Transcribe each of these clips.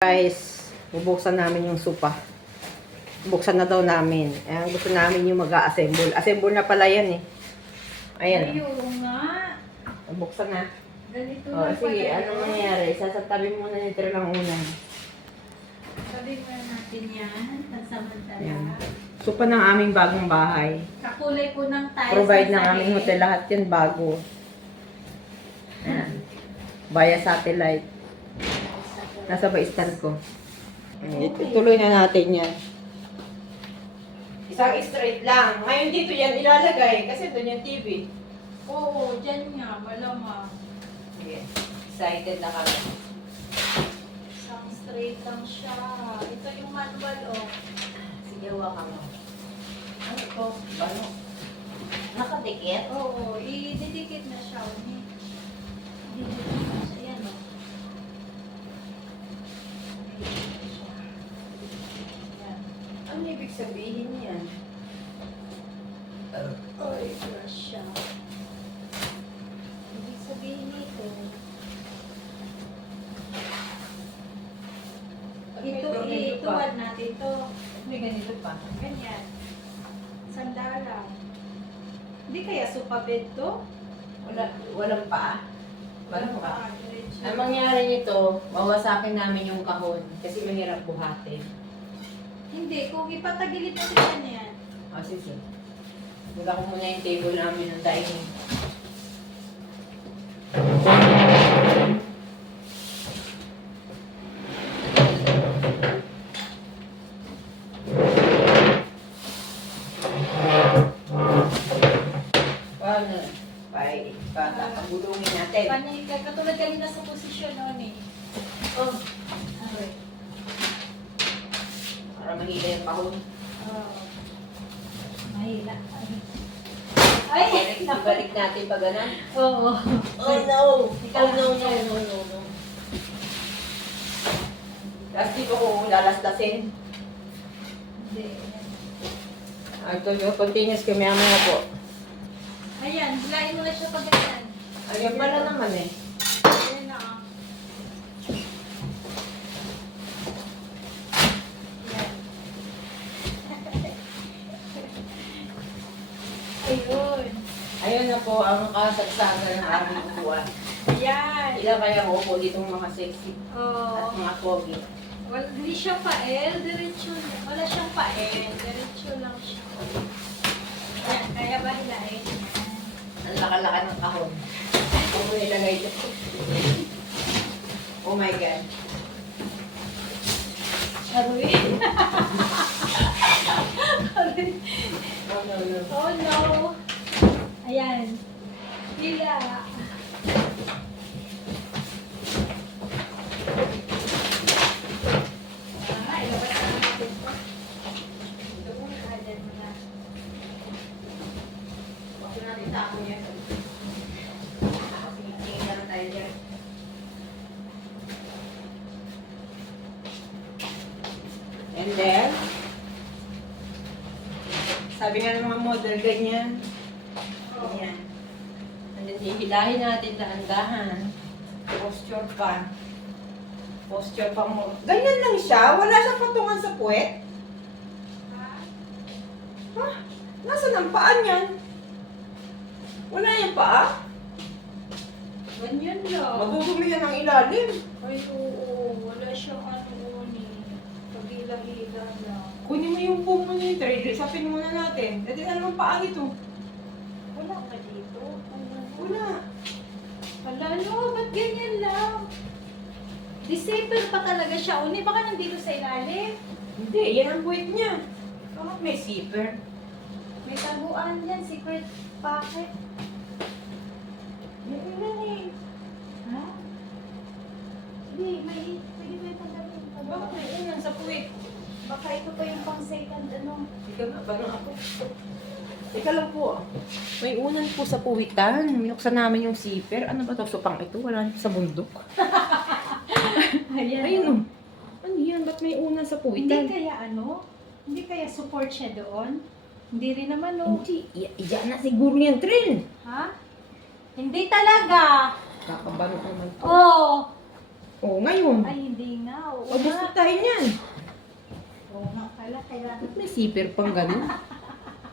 Guys, bubuksan namin yung sopa. Buksan na daw namin. Ayan, gusto namin yung mag-a-assemble. Assemble na pala yan eh. Ayan. Ayun nga. Buksan na. Ganito O, na sige, pala anong yun. nangyari? Sasatabi muna ni Tira ng unan. Sabi mo natin yan. Pansamantala. Ayan. Sopa ng aming bagong bahay. Kakulay po ng tiles. Provide ng sa aming sahig. hotel. Lahat yan bago. Ayan. Via satellite. Nasa ba stand ko? Ituloy na natin yan. Isang straight lang. Ngayon dito yan ilalagay kasi doon yung TV. Oo, dyan nga. Malamang. Sige. Excited na kami. Isang straight lang siya. Ito yung manual, oh. Sige, hawakan mo. Ano ito? Bano? Nakadikit? Oo, ididikit na siya. Ididikit na siya. Yan, oh. Ididikit na siya. Yan. Ano ibig sabihin yan? Ay, brush siya. Ibig sabihin nito, ituwad natin to. May ganito pa. Ganyan. Sandalan. Hindi kaya supabed to? Walang paa? Walang paa. Diretso. Ang mangyari nito, wawasakin namin yung kahon kasi mahirap buhatin. Hindi, kung ipatagilid natin yan. O, sige. Wala ko muna yung table namin ng dining. Paano? Pagulungin natin. Katulad kanina sa posisyon noon eh. Oh, Ay. para mahila yung kahon. Oh. Mahila. Ay! Ibalik natin pag ganun. Oo. Oh no! Oh no. Tapos dito ko lalastasin. Hindi. Ito yung continuous kumiyama po. Ayan, hilain mo na siya pag ganyan. Ayun pala naman eh. Ayan na. Ayan. Ayun. Ayun na po ang kasagsagan ng aming upuan. Ayan. Ilan kaya ko po ditong mga sexy at Oh. mga pogi. Wala, hindi siya pael, diretso. Wala siyang pael, diretso lang siya. Ayan, kaya ba hilain? Ang laka-laka ng kahon. Kung mo nilagay ito. Oh my God. Aroy. Aroy. Oh no. Oh no. Ayan. Hila. Ilabas na natin ito. Ito mo, adan mo na. Bakit natin tako niya? Kasi tingin na lang tayo dyan. And then, sabi nga ng mga model, ganyan. Ganyan. And then, hihilahin natin dahan-dahan. Posture pa. Posture pa mo. Ganyan lang siya. Wala siyang patungan sa puwet. Ha? Nasaan ang paa niyan? Wala yung paa? Ganyan lang. Madudumi yan ang ilalim. Ay, oo. Wala siyang ano ni. Pag-hila-hila lang. Kunin mo yung foam mo nito. Isapin muna natin. Dati na naman paa nito. Wala ka dito. Wala. Wala, no. Ba't ganyan lang? December pa talaga siya. Uni, baka nandito sa ilalim. Hindi, yan ang puwet niya. Bakit may zipper? May taguan yan. Secret pocket. Yan yan eh. Ha? Hindi, pwede ba yung pagdating? Bakit may unan sa puwet? Baka ito pa yung pang second ano. Ika nga, paano ako? Teka lang po. May unan po sa puwitan. Minuksan namin yung zipper. Ano ba ito? Supang ito? Wala sa bundok. Ayan. Ayun o. Ano yan? Ba't may unan sa Hindi puwitan? kaya ano? Hindi kaya support siya doon? Hindi rin naman oh. Hindi. Iyan na siguro yan, Trin. Ha? Hindi talaga. Kakabalo naman to. Oh. Oh, ngayon. Ay, hindi nga. Oo O, gusto tayo niyan. Oo nga pala, kailangan. Ba't may zipper pang ganun?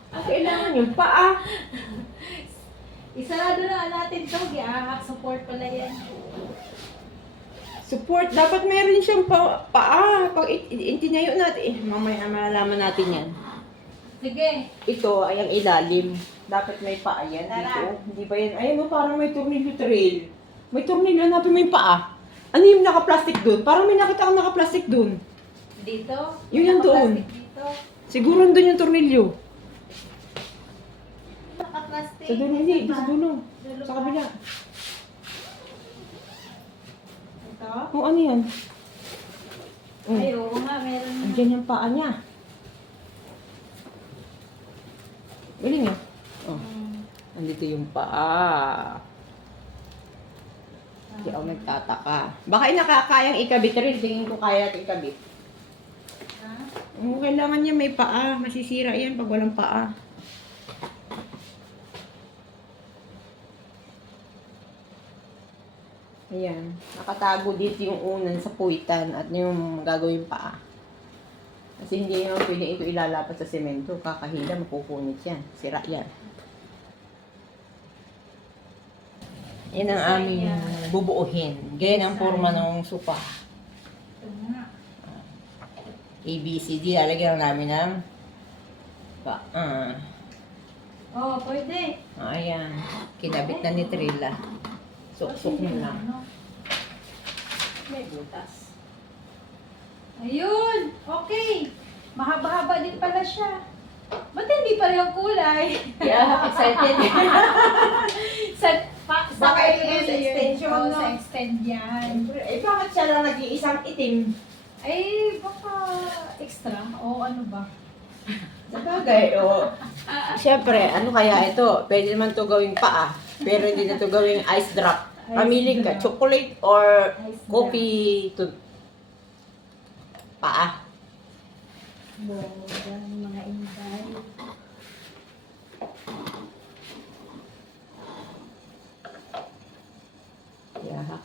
Kailangan yung paa. Isarado na natin to, support pala yan. Support. Dapat meron siyang paa. Pag itinayo natin. Mamaya malalaman natin yan. Sige. Ito ay ang ilalim. Dapat may paa yan Tara. dito. Hindi ba yan? Ayun mo, parang may tornilyo trail. May tornilyo. Hanapin mo yung paa. Ano yung naka-plastic doon? Parang may nakita akong naka-plastic doon. Dito. Yun yung doon. Naka-plastic Dito. Siguro doon yung tornilyo. Naka-plastic. Sa dulo, hindi. Sa dulo. Dulo Sa pa. kabila. Ito. O, ano yan? Ay, oo nga, meron. Andiyan yung paa niya. Galing niya. Oh, Hmm. andito yung paa. Hindi ako nagtataka. Baka nakakayang ikabit rin. Tingin ko kaya ito ikabit. Ha? Oo, kailangan niya may paa. Masisira yan pag walang paa. Ayan. Nakatago dito yung unan sa puwitan at yung gagawin paa. Kasi hindi naman pwede ito ilalapat sa semento. Kakahila, mapupunit yan. Sira yan. Yan ang aming bubuuhin. Ganyan ang forma ng sopa. Ito nga. ABCD, lalagyan namin ng Oo, pwede. ayan. Kinabit na ni Trilla. Suksok mo lang. Ano? May butas. Ayun! Okay! Mahaba-haba din pala siya. Ba't hindi pa yung kulay? Yeah, excited. Baka ito yan, sa extension, Oo, no? sa extend yan. Eh, bakit siya lang nag-iisang itim? Ay, baka extra. O ano ba? Sa bagay, o. Siyempre, ano kaya ito? Pwede naman to gawing paa. Pero hindi na to gawing ice drop. Pamili ka, drop. chocolate or Ice drop. coffee to paa. Boga, mga inday. Yeah.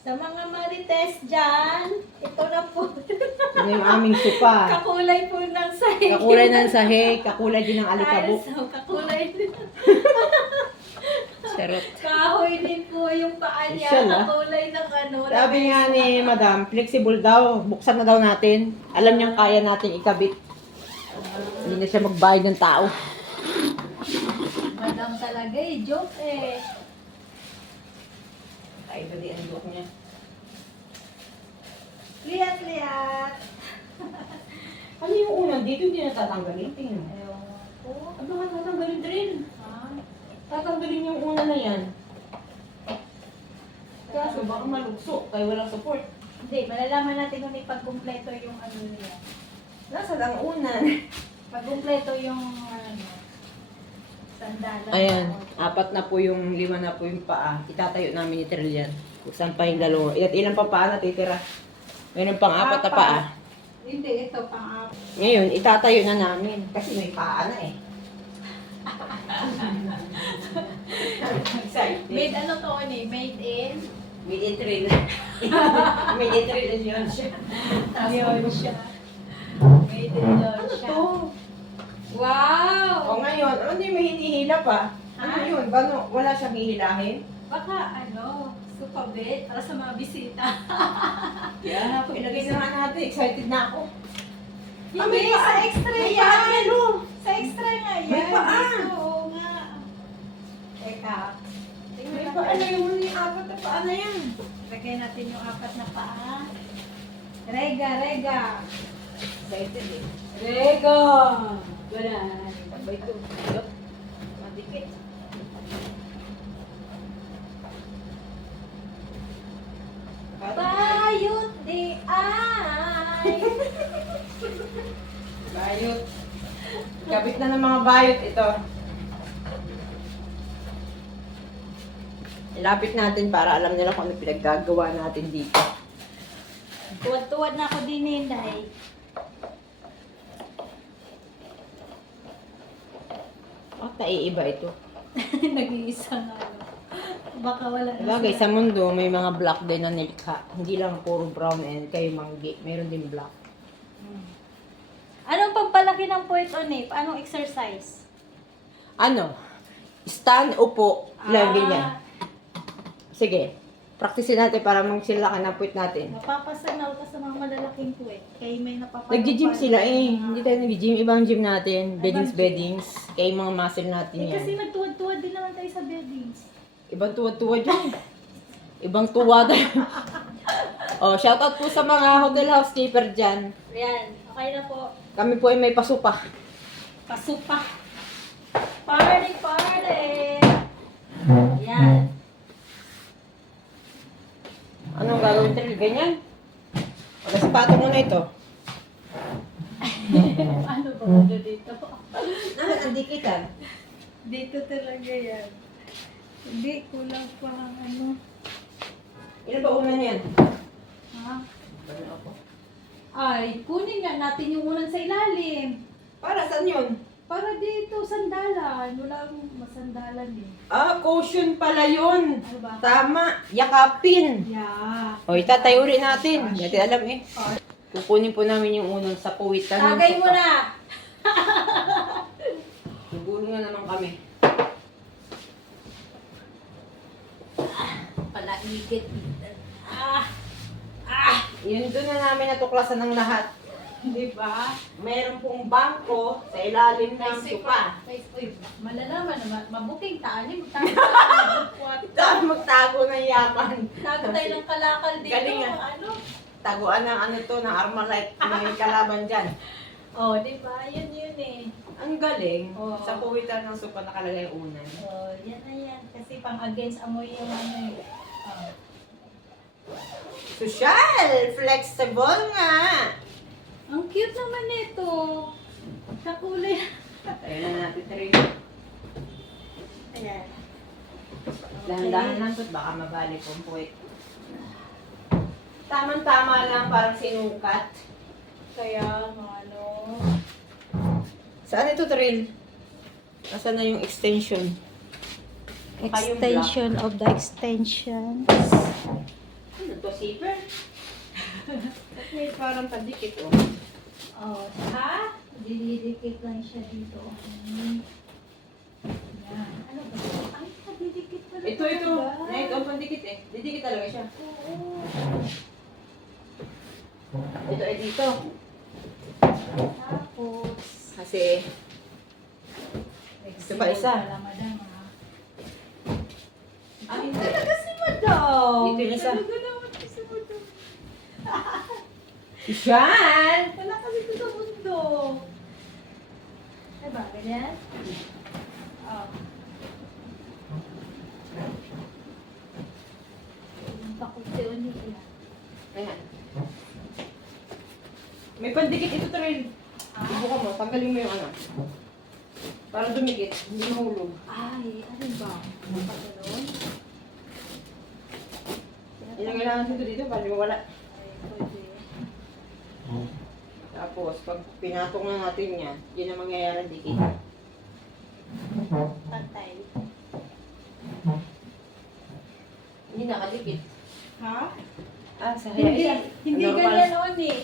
Sa mga marites dyan, ito na po. Ito yung aming sopa. Kakulay po ng sahig. Kakulay ng sahig, kakulay din ng alikabok. So, kakulay din. Charot. Kahoy din po yung paa niya. Siya na. Kakulay ng ano. Sabi nga ni Madam, flexible daw. Buksan na daw natin. Alam niyang kaya natin ikabit. Hindi na siya magbayad ng tao. Madam talaga eh. Joke eh. Kaya ba di ang joke niya? Liat-liat. Ano yung unang dito? Hindi natatanggalin. Tingnan mo. Ewan ko. Ano nga tatanggalin din? Ha? Tatanggalin yung una na yan. Kaso baka malukso. Kaya walang support. Hindi, malalaman natin kung ipag-kumpleto yung ano niya. Nasa lang unan. Pag-kumpleto yung ano, sandalan. Ayan, apat na po yung, 5 na po yung paa. Itatayo namin ni Trillian. Kung saan pa yung dalawa. Ilan pang paa natitira? Mayroon pang 4 na paa. Hindi, ito pang Ngayon, itatayo na namin. Kasi may paa na eh. Excited. Made ano to ni? Made in? May itril. May itril yun siya. Yun siya. Made in yun Ano siya. to? Wow! O ngayon, ano yung may hinihila pa? Ano Ha? yun? Bano, wala siyang hihilahin? Baka ano, sofa bed para sa mga bisita. Yeah, kung ilagay na nga natin. Excited na ako. Hindi, may paa. sa extra May yan. paa na, Lu. Sa extra nga yan. May paa. Oo nga. Teka. Tingnan May natin. paa na yung 4 na paa na yan. Lagay natin yung 4 na paa. Rega, rega. Excited eh. Rega! Wala. Abay ito. Yup. Madikit. Bayot di ay. Bayot. Kabit na ng mga bayot ito. Ilapit natin para alam nila kung ano pinaggagawa natin dito. Tuwad-tuwad na ako din, Inday. Bakit naiiba ito? Nag-iisa nga. Baka wala na Bagay, sila. sa mundo, may mga black din na nilikha. Hindi lang puro brown and kayo manggi. Meron din black. Anong pampalaki ng puwet o nape? Anong exercise? Ano? Stand, upo, lang ganyan. Ah, Sige. Practicein natin para magsilaki ng puwit natin. Napapasanaw ka sa mga malalaking puwet. Kaya may napapanood. Nag-gym sila eh. Hindi tayo nag-gym. Ibang gym natin. Beddings, gym? beddings. Kaya yung mga muscle natin Eh, kasi yan. nagtuwad-tuwad din naman tayo sa beddings. Ibang tuwad-tuwad yun. Ibang tuwad. Oh, shoutout po sa mga hotel housekeeper dyan. Ayan, okay na po. Kami po ay may pasupa. Pasupa. Party, party! Ayan. Anong gagawin tayo? Ganyan? Pagkasipato mo na ito. Ano ba ano dito? Ang dikitan. Dito talaga yan. Hindi, kulang pa ang ano. Ilan ba una niyan? Ha? Ano ako? Ay, kunin nga natin yung unan sa ilalim. Para saan yun? Para dito, sandalan. Walang masandalan eh. Ah, caution pala yun. Ano ba? Tama. Yakapin. Yeah. O, itatayo rin natin. Hindi natin alam eh. Kukunin po namin yung unang sa puwitan. ng Tagay mo sopa. na! Nagulong na naman kami. Palaigit. Yun doon na namin natuklasan ng lahat. Di ba? Meron pong bangko sa ilalim ng sopa. Uy, malalaman naman. Mabuking tali. Tago Saan magtago ng yapan? tayo ng kalakal dito. Galing ah. Ano? Taguan ng ano to, ng Armalite. May kalaban dyan. Oh, di ba? Yun eh. Ang galing. Oo. Sa puwitan ng sopa nakalagay yung unan. Oh, yan na yan. Kasi pang against amoy yung ano eh. Oh. Social! Flexible nga! Ang cute naman nito. Sa kulay. Ayun na natin, Trin. Ayan. Dahan-dahan lang to, baka mabali pong puwit. Tama-tama lang, parang sinukat. Kaya, ano. Saan ito, Trin? Nasaan na yung extension? Extension of the extensions. Ano to, zipper? At may parang pandikit, oh. Oh, ha? Didikit lang siya dito. Yan. Ano ba? Ay, didikit pa Ito. Ito ang pandikit eh. Didikit talaga siya. Oo. Ito ay dito. Tapos, Kasi, ito pa isa. Wala, madam, ha? Ah, hindi. Talaga si madam. Dito yung isa. Talaga naman si madam. Siyan! Wala kasi ito sa mundo. Diba, ganyan? Oh. Yung pakunti o niya. Ayan. May pandikit ito, Trin. Ibuka mo, tanggalin mo yung ano. Para dumikit, hindi mahulog. Ay, ano ba? Napagano'n? Ilang kailangan dito para wala. Ay, pwede. Tapos, pag pinatong na natin yan, yun ang mangyayari dikit. Pantay. Hindi nakadikit. Ha? Ah, sa Hindi, isa. hindi Normal. ganyan on eh.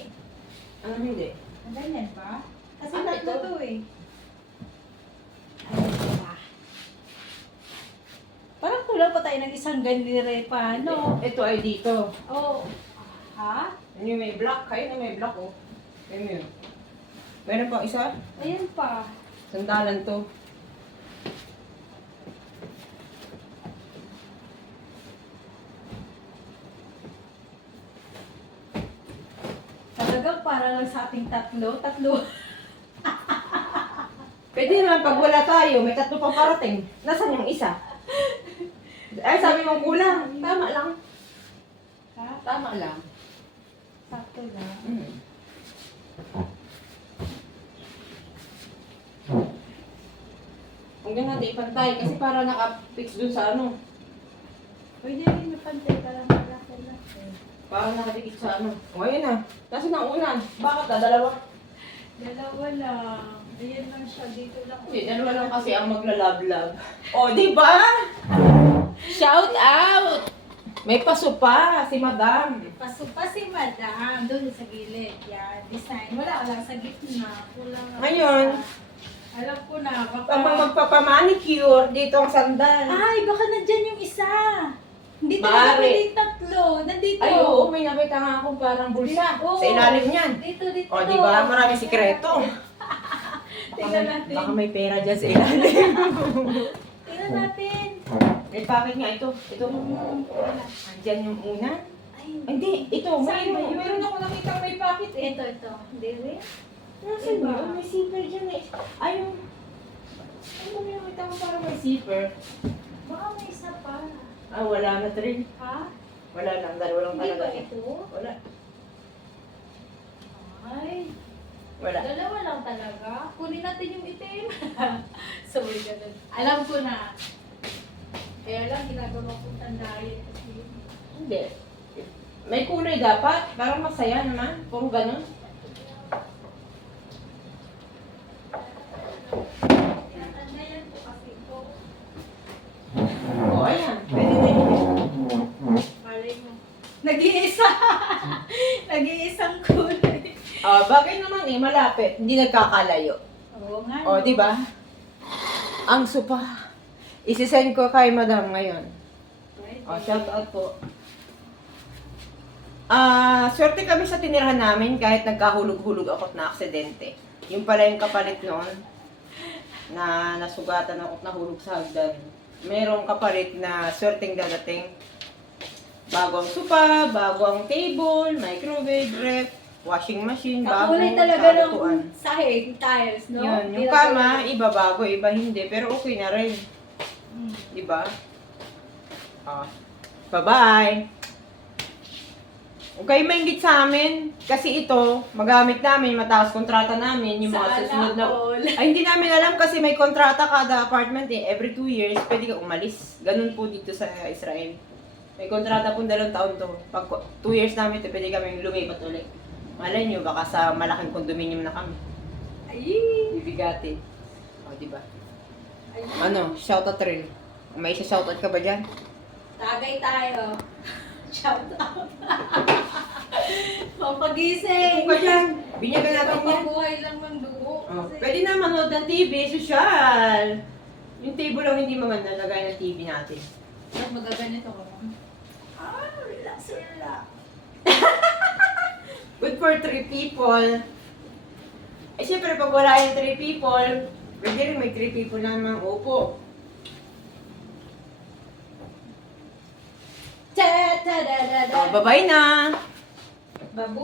Ano hindi? Ganyan ba? Kasi Ah, tatlo ito. to eh. Ay, diba? Parang kulang pa tayo ng isang ganire pa, no? Ito ay dito. Oh. Ha? Ano yung may black? Kayo na may black, oh. Ayun yun. Meron pang isa. Ayan pa. Sandalan to. Talagang para lang sa ating tatlo. Tatlo. Pwede naman pag wala tayo, may tatlo pang parating. Nasaan yung isa? Ay, sabi mo kulang. Tama lang. Ha? Tama lang. Sakto lang. Mm. Hanggang natin ipantay kasi para naka-fix dun sa ano. Pwede rin mapantay para malaki natin. Para nakadikit sa ano. O, ayun na. Kasi nang unan. Bakit na? Dalawa? Dalawa lang. Ayan lang siya. Dito lang. Hindi, dalawa lang kasi ang maglalab-lab. O, di ba? Shout out! May paso pa si Madam. Paso pa si Madam. Doon sa gilid. Yan. Design. Wala sa gitna. Kulang ang Ngayon. isa. Alam ko na. Baka... Pag magpapamanicure, dito ang sandal. Ay, baka nandyan yung isa. Hindi Maaari. talaga pwedeng tatlo. Nandito. Ay, oo, may nakita nga akong parang bulsa. Oo. Sa ilalim niyan. Dito. O, di ba? Maraming sikreto. Tingnan natin. Baka may pera dyan sa ilalim. Tingnan natin. May packet nga ito. Ito. Wala. Andyan yung una. Ay, Hindi, ito. Saan ba yun? Mayroon ako nakita may packet eh. ito. Hindi rin. Nasaan Iba. yun? May zipper dyan eh. Ay, yung... Ano may nakita ko parang may zipper? Baka may isa pa. Ah, wala na rin. Ha? Wala lang. Dalawa lang Hindi talaga. ba ito? Wala. Ay, Wala. dalawa lang talaga. Kunin natin yung itim. Sorry, ganun. Alam ko na. Kaya lang, ginagawa kong tandaan kasi. Hindi. May kulay dapat. Parang masaya naman. Puro ganun. Tinatandayan ko kasi ito. O, ayan. Pwede na yun. Malay mo. Nag-iisa. Nag-iisang kulay. Ah, bagay naman eh. Malapit. Hindi nagkakalayo. Oo nga. O, di ba? Ang supa. Isisend ko kay Madam ngayon. O, shout out po. Swerte kami sa tinirahan namin kahit nagkahulog-hulog ako at na aksidente. Yung pala yung kapalit noon na nasugatan ako at nahulog sa hagdan. Merong kapalit na swerteng dadating. Bago ang sopa, bago ang table, microwave, ref, washing machine, bago, Kakulay talaga ng lutuan. sahig, tiles, no? Yun, yung kama, iba bago, iba hindi. Pero okay na rin. Diba? Bye-bye! Huwag kayo maingit sa amin. Kasi ito, magamit namin, mataas kontrata namin, yung mga susunod na... Ay, hindi namin alam kasi may kontrata kada apartment eh. Every 2 years, pwede ka umalis. Ganun po dito sa Israel. May kontrata po 2 taon to. Pag 2 years namin ito, pwede kami lumipat ulit. Malay nyo, baka sa malaking condominium na kami. Ay! Bibigati. O, diba? Ay. Ano, shoutout rin. May isa shoutout ka ba dyan? Tagay tayo. Shout out. Papagising. Kung ka dyan, binyagan natin yan. Papabuhay lang ng dugo. Oh, pwede na manood ng TV, social. Yung table lang hindi maganda, lagay ng TV natin. Ba't magaganito ko? Relax. Good for 3 people. Eh, syempre, pag wala yung 3 people, pwede rin may 3 people na naman upo. Ta-ta-da-da-da. Oh, bye-bye na! Babu.